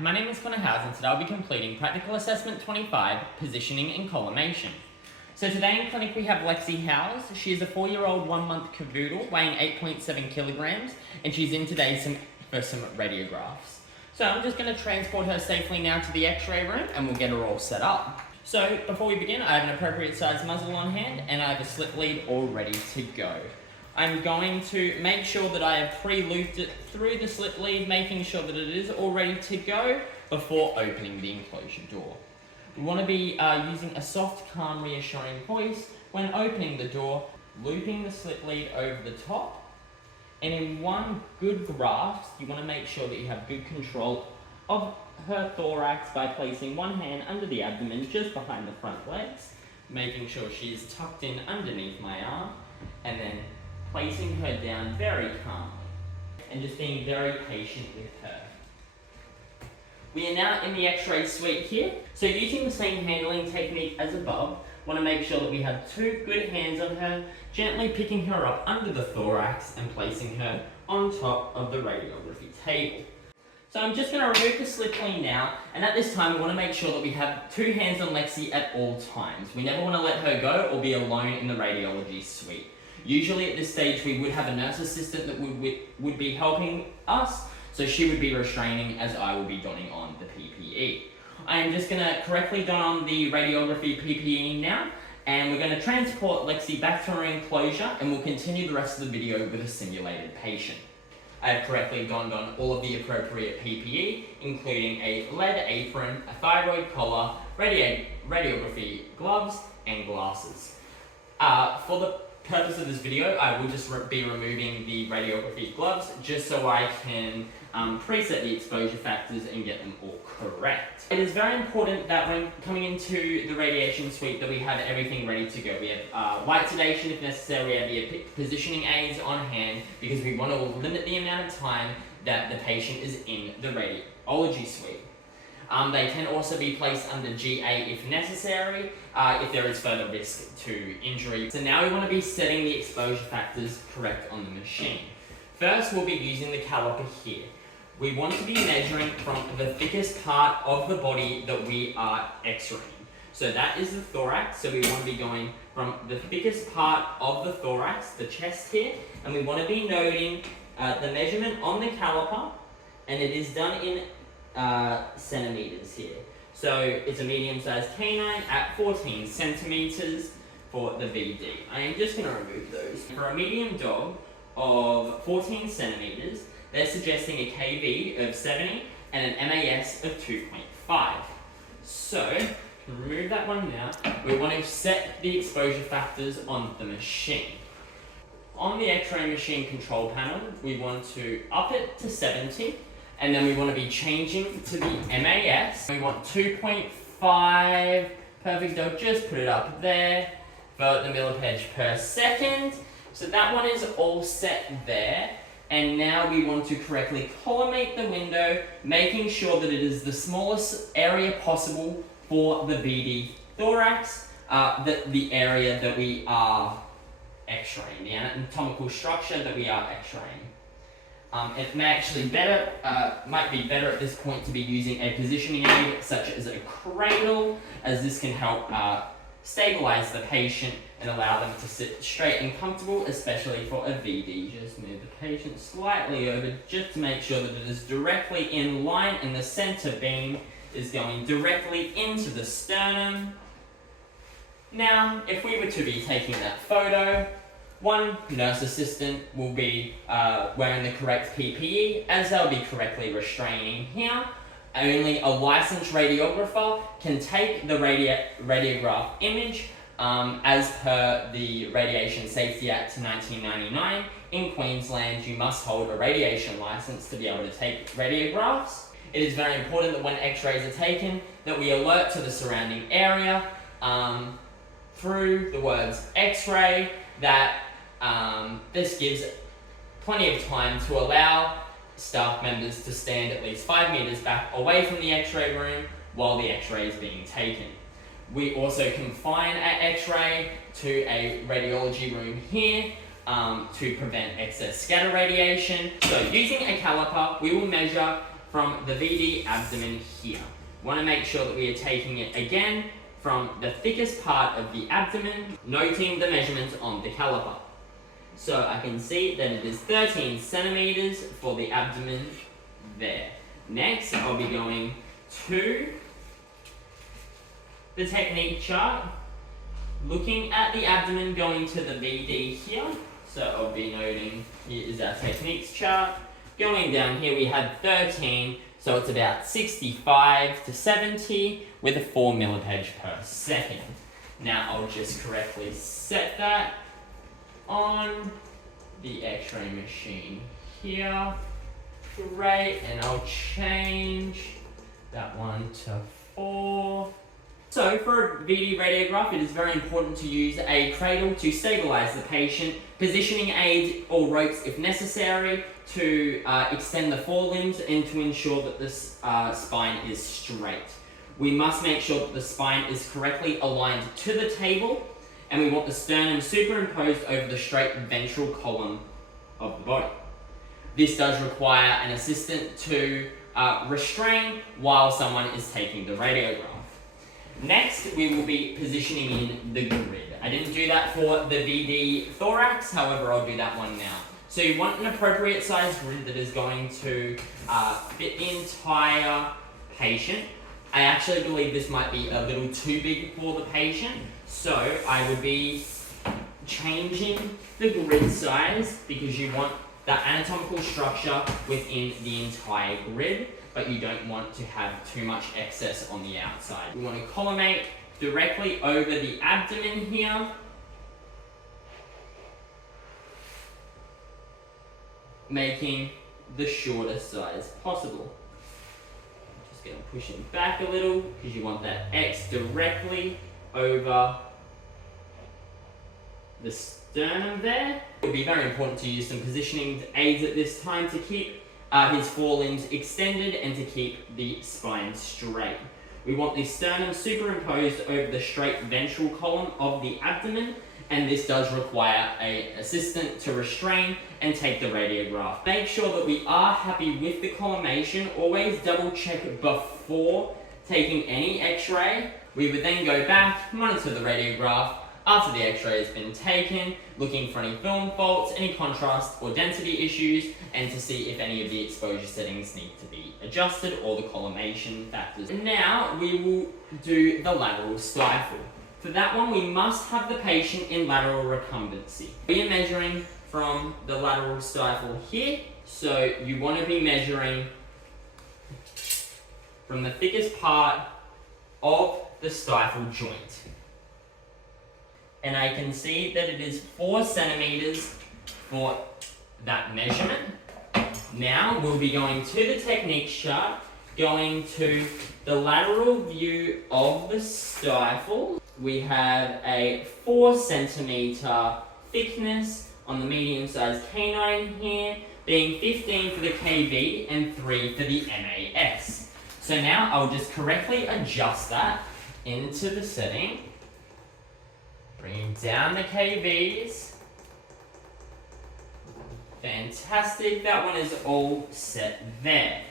my name is Connor Howes and today I'll be completing Practical Assessment 25, Positioning and Collimation. So today in clinic we have Lexi Howes. She is a 4-year-old 1-month cavoodle weighing 8.7 kilograms and she's in today for some radiographs. So I'm just going to transport her safely now to the x-ray room and we'll get her all set up. So before we begin, I have an appropriate size muzzle on hand and I have a slip lead all ready to go. I'm going to make sure that I have pre-looped it through the slip lead, making sure that it is all ready to go before opening the enclosure door. We want to be using a soft, calm, reassuring voice when opening the door, looping the slip lead over the top, and in one good grasp, you want to make sure that you have good control of her thorax by placing one hand under the abdomen just behind the front legs, making sure she is tucked in underneath my arm, and then placing her down very calmly and just being very patient with her. We are now in the x-ray suite here, so using the same handling technique as above, want to make sure that we have 2 good hands on her, gently picking her up under the thorax and placing her on top of the radiography table. So I'm just going to remove the slip lead now, and at this time we want to make sure that we have 2 hands on Lexi at all times. We never want to let her go or be alone in the radiology suite. Usually at this stage we would have a nurse assistant that would be helping us, so she would be restraining as I will be donning on the PPE. I am just going to correctly don on the radiography PPE now, and we're going to transport Lexi back to her enclosure and we'll continue the rest of the video with a simulated patient. I have correctly donned on all of the appropriate PPE, including a lead apron, a thyroid collar, radiography gloves, and glasses. For the purpose of this video, I will just be removing the radiography gloves just so I can preset the exposure factors and get them all correct. It is very important that when coming into the radiation suite that we have everything ready to go. We have light sedation if necessary, we have the positioning aids on hand because we want to limit the amount of time that the patient is in the radiology suite. They can also be placed under GA if necessary, if there is further risk to injury. So now we want to be setting the exposure factors correct on the machine. First, we'll be using the caliper here. We want to be measuring from the thickest part of the body that we are x-raying. So that is the thorax, so we want to be going from the thickest part of the thorax, the chest here, and we want to be noting the measurement on the caliper, and it is done in centimeters here. So it's a medium-sized canine at 14 centimeters for the VD. I am just going to remove those. For a medium dog of 14 centimeters, they're suggesting a KV of 70 and an MAS of 2.5. So, to remove that one now, we want to set the exposure factors on the machine. On the X-ray machine control panel, we want to up it to 70, and then we want to be changing to the MAS. We want 2.5, perfect dog, just put it up there, for the millipage per second. So that one is all set there. And now we want to correctly collimate the window, making sure that it is the smallest area possible for the VD thorax, the area that we are x-raying, the anatomical structure that we are x-raying. It may actually might be better at this point to be using a positioning aid such as a cradle, as this can help stabilize the patient and allow them to sit straight and comfortable, especially for a VD. Just move the patient slightly over just to make sure that it is directly in line and the center beam is going directly into the sternum. Now, if we were to be taking that photo, one nurse assistant will be wearing the correct PPE as they'll be correctly restraining here. Only a licensed radiographer can take the radiograph image as per the Radiation Safety Act 1999. In Queensland, you must hold a radiation license to be able to take radiographs. It is very important that when x-rays are taken, that we alert to the surrounding area through the words x-ray, that this gives plenty of time to allow staff members to stand at least 5 meters back away from the x-ray room while the x-ray is being taken. We also confine our x-ray to a radiology room here to prevent excess scatter radiation. So using a caliper, we will measure from the VD abdomen here. Want to make sure that we are taking it again from the thickest part of the abdomen, noting the measurements on the caliper. So I can see that it is 13 centimeters for the abdomen there. Next, I'll be going to the technique chart, looking at the abdomen, going to the VD here. So I'll be noting, here is our techniques chart. Going down here, we had 13, so it's about 65 to 70 with a 4 millipage per second. Now I'll just correctly set that on the X-ray machine here. Great, and I'll change that one to 4. So for a VD radiograph, it is very important to use a cradle to stabilize the patient, positioning aids or ropes if necessary to extend the forelimbs and to ensure that the spine is straight. We must make sure that the spine is correctly aligned to the table, and we want the sternum superimposed over the straight ventral column of the body. This does require an assistant to restrain while someone is taking the radiograph. Next, we will be positioning in the grid. I didn't do that for the VD thorax, however, I'll do that one now. So you want an appropriate size grid that is going to fit the entire patient. I actually believe this might be a little too big for the patient, so I would be changing the grid size because you want the anatomical structure within the entire grid, but you don't want to have too much excess on the outside. We want to collimate directly over the abdomen here. Making the shortest size possible. Just going to push it back a little because you want that X directly over the sternum there. It will be very important to use some positioning aids at this time to keep his forelimbs extended and to keep the spine straight. We want the sternum superimposed over the straight ventral column of the abdomen, and this does require an assistant to restrain and take the radiograph. Make sure that we are happy with the collimation. Always double check before taking any x-ray. We would then go back, monitor the radiograph after the x-ray has been taken, looking for any film faults, any contrast or density issues, and to see if any of the exposure settings need to be adjusted or the collimation factors. And now we will do the lateral stifle. For that one, we must have the patient in lateral recumbency. We are measuring from the lateral stifle here, so you want to be measuring from the thickest part of the stifle joint. And I can see that it is 4 centimeters for that measurement. Now we'll be going to the technique chart, going to the lateral view of the stifle. We have a 4 centimeter thickness on the medium sized canine here, being 15 for the KV and 3 for the MAS. So now I'll just correctly adjust that into the setting. Bringing down the KVs. Fantastic, that one is all set there.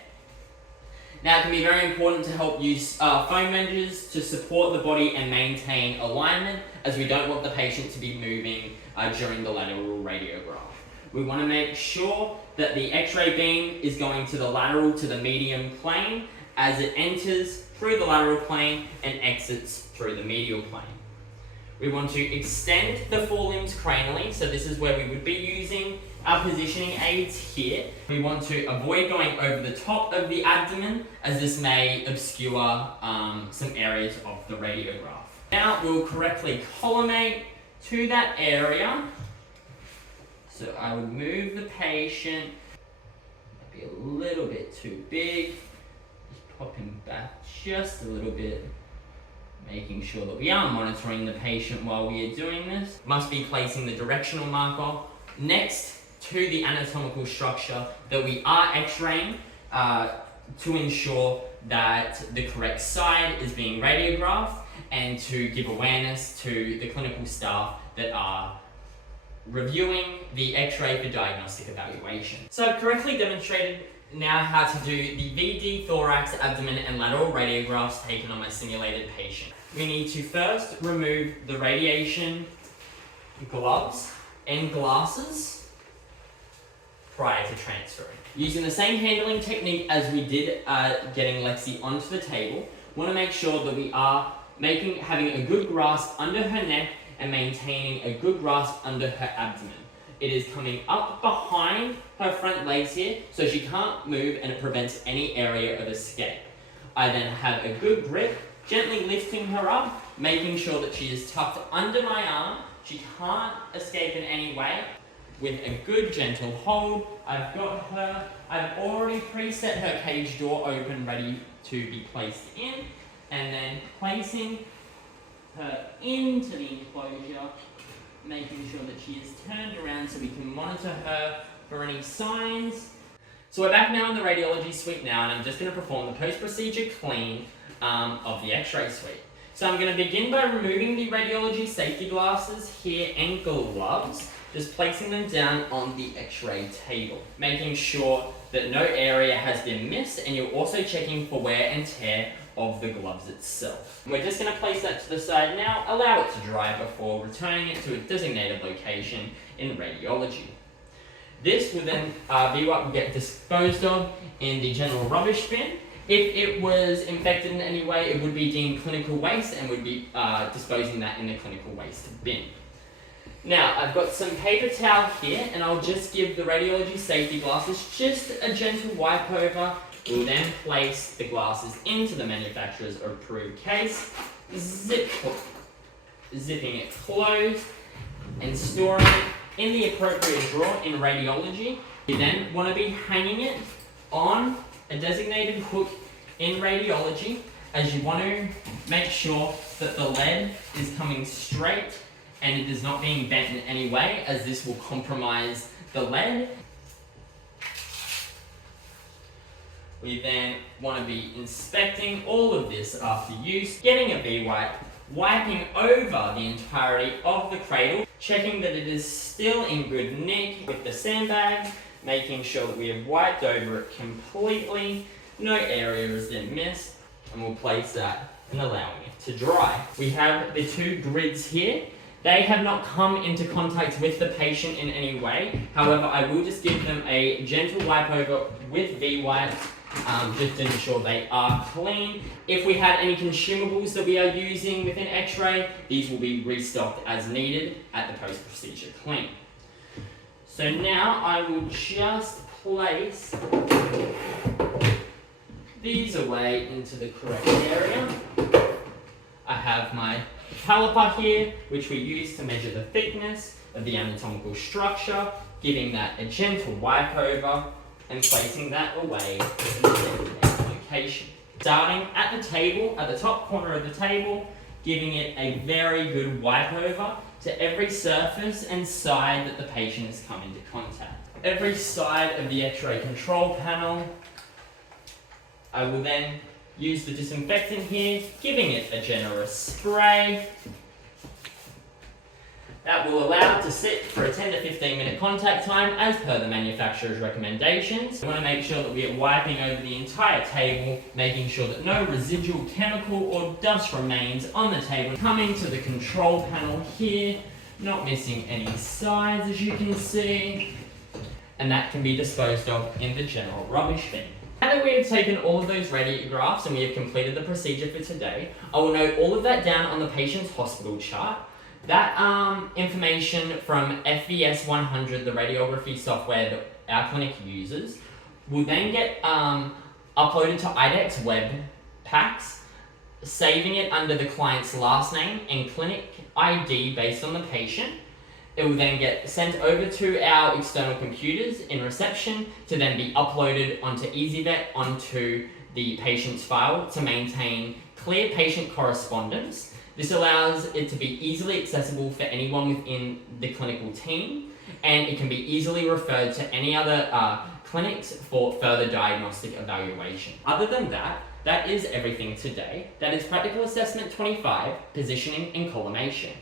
Now it can be very important to help use foam measures to support the body and maintain alignment, as we don't want the patient to be moving during the lateral radiograph. We want to make sure that the x-ray beam is going to the lateral to the median plane as it enters through the lateral plane and exits through the medial plane. We want to extend the forelimbs cranially, so this is where we would be using our positioning aids here. We want to avoid going over the top of the abdomen, as this may obscure some areas of the radiograph. Now we'll correctly collimate to that area. So I would move the patient, might be a little bit too big, just pop him back just a little bit, making sure that we are monitoring the patient while we are doing this. Must be placing the directional marker next to the anatomical structure that we are x-raying to ensure that the correct side is being radiographed and to give awareness to the clinical staff that are reviewing the x-ray for diagnostic evaluation. So I've correctly demonstrated now how to do the VD, thorax, abdomen, and lateral radiographs taken on my simulated patient. We need to first remove the radiation gloves and glasses prior to transferring. Using the same handling technique as we did getting Lexi onto the table, we want to make sure that we are having a good grasp under her neck and maintaining a good grasp under her abdomen. It is coming up behind her front legs here, so she can't move and it prevents any area of escape. I then have a good grip, gently lifting her up, making sure that she is tucked under my arm. She can't escape in any way. With a good gentle hold, I've got her. I've already preset her cage door open, ready to be placed in, and then placing her into the enclosure, making sure that she is turned around so we can monitor her for any signs. So we're back now in the radiology suite now, and I'm just going to perform the post-procedure clean of the x-ray suite. So I'm going to begin by removing the radiology safety glasses here and gloves, just placing them down on the x-ray table, making sure that no area has been missed, and you're also checking for wear and tear of the gloves itself. We're just going to place that to the side now, allow it to dry before returning it to a designated location in radiology. This will then be what will get disposed of in the general rubbish bin. If it was infected in any way, it would be deemed clinical waste and would be disposing that in the clinical waste bin. Now, I've got some paper towel here, and I'll just give the radiology safety glasses just a gentle wipe over. We'll then place the glasses into the manufacturer's approved case, zipping it closed, and storing it in the appropriate drawer in radiology. You then want to be hanging it on a designated hook in radiology, as you want to make sure that the lead is coming straight and it is not being bent in any way, as this will compromise the lead. We then want to be inspecting all of this after use, getting a V-wipe, wiping over the entirety of the cradle, checking that it is still in good nick with the sandbag, making sure that we have wiped over it completely, no area is then missed, and we'll place that and allowing it to dry. We have the two grids here. They have not come into contact with the patient in any way. However, I will just give them a gentle wipe over with V-wipes, just to ensure they are clean. If we had any consumables that we are using within X-ray, these will be restocked as needed at the post-procedure clean. So now I will just place these away into the correct area. I have my caliper here, which we use to measure the thickness of the anatomical structure, giving that a gentle wipe over and placing that away in the designated location. Starting at the table, at the top corner of the table, giving it a very good wipe over to every surface and side that the patient has come into contact. Every side of the X-ray control panel. I will then use the disinfectant here, giving it a generous spray. That will allow it to sit for a 10 to 15 minute contact time as per the manufacturer's recommendations. We want to make sure that we are wiping over the entire table, making sure that no residual chemical or dust remains on the table. Coming to the control panel here, not missing any sides as you can see, and that can be disposed of in the general rubbish bin. Now that we have taken all of those radiographs and we have completed the procedure for today, I will note all of that down on the patient's hospital chart. That information from FVS 100, the radiography software that our clinic uses, will then get uploaded to IDEX web packs, saving it under the client's last name and clinic ID based on the patient. It will then get sent over to our external computers in reception to then be uploaded onto EasyVet onto the patient's file to maintain clear patient correspondence. This allows it to be easily accessible for anyone within the clinical team, and it can be easily referred to any other clinics for further diagnostic evaluation. Other than that, that is everything today. That is Practical Assessment 25, Positioning and Collimation.